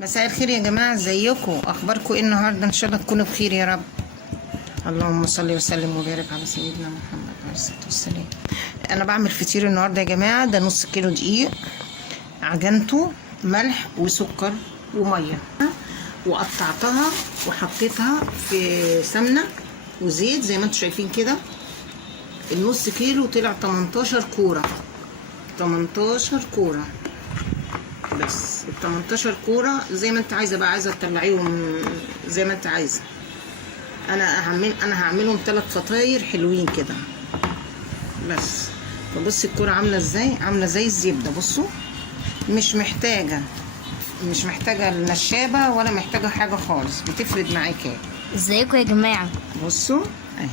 مساء الخير يا جماعه، ازيكم؟ اخباركم ايه النهارده؟ ان شاء الله تكونوا بخير يا رب. اللهم صل وسلم وبارك على سيدنا محمد عليه الصلاه والسلام. انا بعمل فطير النهارده يا جماعه. ده نص كيلو دقيق، عجنته ملح وسكر وميه، وقطعتها وحطيتها في سمنه وزيت زي ما انتم شايفين كده. النص كيلو طلع 18 كوره، 18 كوره بس. ال 18 كوره زي ما انت عايزه بقى، عايزه تطلعيهم زي ما انت عايزه. انا هعملهم 3 فطاير حلوين كده بس. فبصي الكوره عامله ازاي، عامله زي الزبده. بصوا مش محتاجه النشابه ولا محتاجه حاجه خالص، بتفرد معاكي. ازيكم يا جماعه؟ بصوا اهي،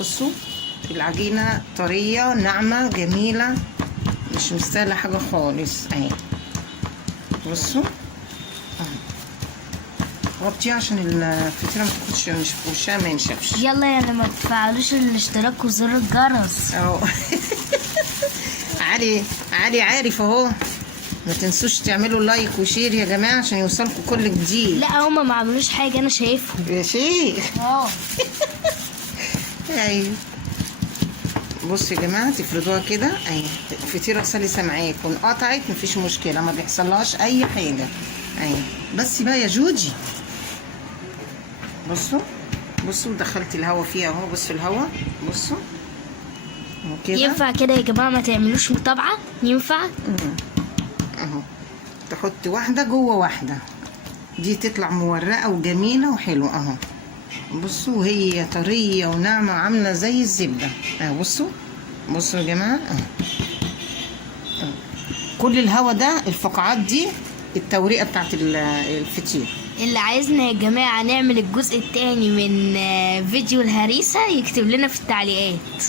بصوا العجينه طريه ناعمه جميله، مش مستاهله حاجه خالص اهي. بصوا غطيها عشان الفطيره ما تاخدش، مش في وشها ما ينشفش. يلا يا ما تفعلوش الاشتراك وزر الجرس اهو علي عارف اهو. ما تنسوش تعملوا لايك وشير يا جماعه عشان يوصلكم كل جديد. لا هما ما عملوش حاجه، انا شايفهم يا شيخ. ايوه بصوا يا جماعه، تفردوها كده اهي. الفطيره سلسه معاكم، قطعت مفيش مشكله، ما بيحصلهاش اي حاجه اهي. بس بقى يا جوجي بصوا دخلت الهواء فيها اهو. بصوا الهواء، بصوا كده. ينفع كده يا جماعه؟ ما تعملوش متابعه؟ ينفع اهو. تحط واحده جوه واحده، دي تطلع مورقه وجميله وحلوه اهو. بصوا هي طريه وناعمه عامله زي الزبده اهو. بصوا يا جماعه اهو. كل الهواء ده، الفقاعات دي التوريقه بتاعت الفطير. اللي عايزنا يا جماعه نعمل الجزء الثاني من فيديو الهريسه يكتب لنا في التعليقات.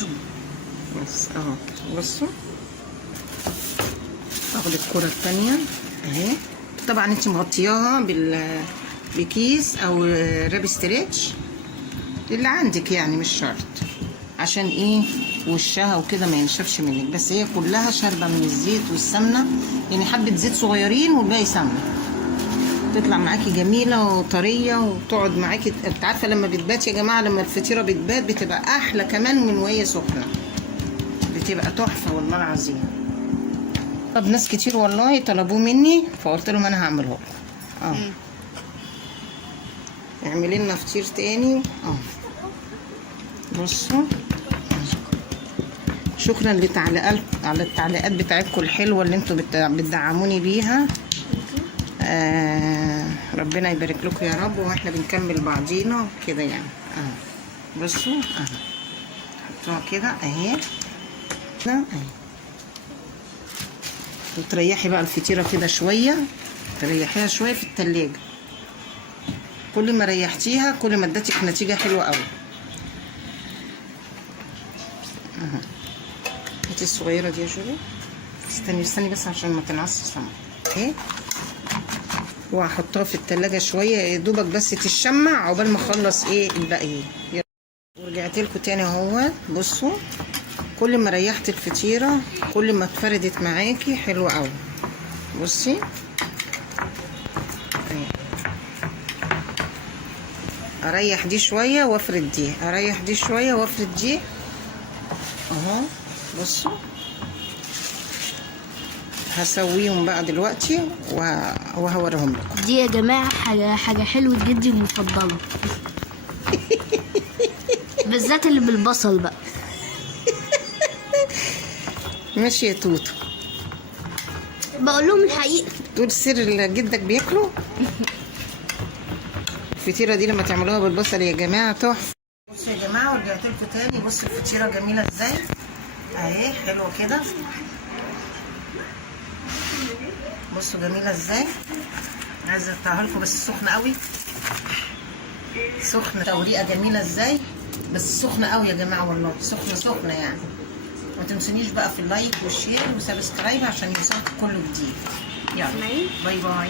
بس اهو. بصوا اخد الكرة التانية اهي. طبعا انت مغطياها بكيس او راب ستريتش اللي عندك يعني، مش شرط. عشان ايه؟ وشها وكده ما ينشفش منك. بس هي كلها شاربه من الزيت والسمنه، يعني حبه زيت صغيرين والباقي سمنه. تطلع معاكي جميله وطريه وتقعد معاكي. انت عارفه لما بتبات يا جماعه، لما الفطيره بتبات بتبقى احلى كمان من وهي سخنه، بتبقى تحفه والله العظيم. طب ناس كتير والله طلبوه مني، فقلت لهم انا هعمله لكم. اعملي لنا فطير تاني. بصوا شكرا على التعليقات بتاعتكم الحلوه اللي انتوا بتدعموني بيها. ربنا يبارك لكم يا رب، واحنا بنكمل بعضينا كده يعني. بصوا حطوها كده اهي اهي. وتريحي بقى الفطيره كده شويه، تريحيها شويه في التلاجة. كل ما ريحتيها كل ما ادتك نتيجه حلوه قوي. هاتي الصغيره دي يا جولي. استني بس عشان ما تنعصش سمك اهي. وهحطها في التلاجة شويه يا دوبك بس تشمع عقبال ما اخلص الباقي. ورجعت لكم تاني اهوت. بصوا كل ما ريحت الفطيره كل ما اتفردت معاكي حلوه قوي. بصي اريح دي شويه وافرد دي، اريح دي شويه وافرد دي اهو. بصوا هسويهم بقى دلوقتي وهوريهم لكم. دي يا جماعه حاجه حلوه جدا ومفضله بالذات اللي بالبصل بقى. ماشي يا توتو، بقول لهم الحقيقه. تقول سر اللي جدك بياكله. الفطيره دي لما تعملوها بالبصل يا جماعه تحفه. بصوا يا جماعه ورجعت لكم تاني. بصوا الفطيره جميله ازاي اهي، حلوه كده. بصوا جميله ازاي. عايزه اقطعها لكم بس سخنه قوي، سخنه. توريقه جميله ازاي، بس سخنه قوي يا جماعه والله، سخنه يعني. ما تنسونيش بقى في اللايك والشير وسبسكرايب عشان يوصلكم كل جديد. يلا باي باي.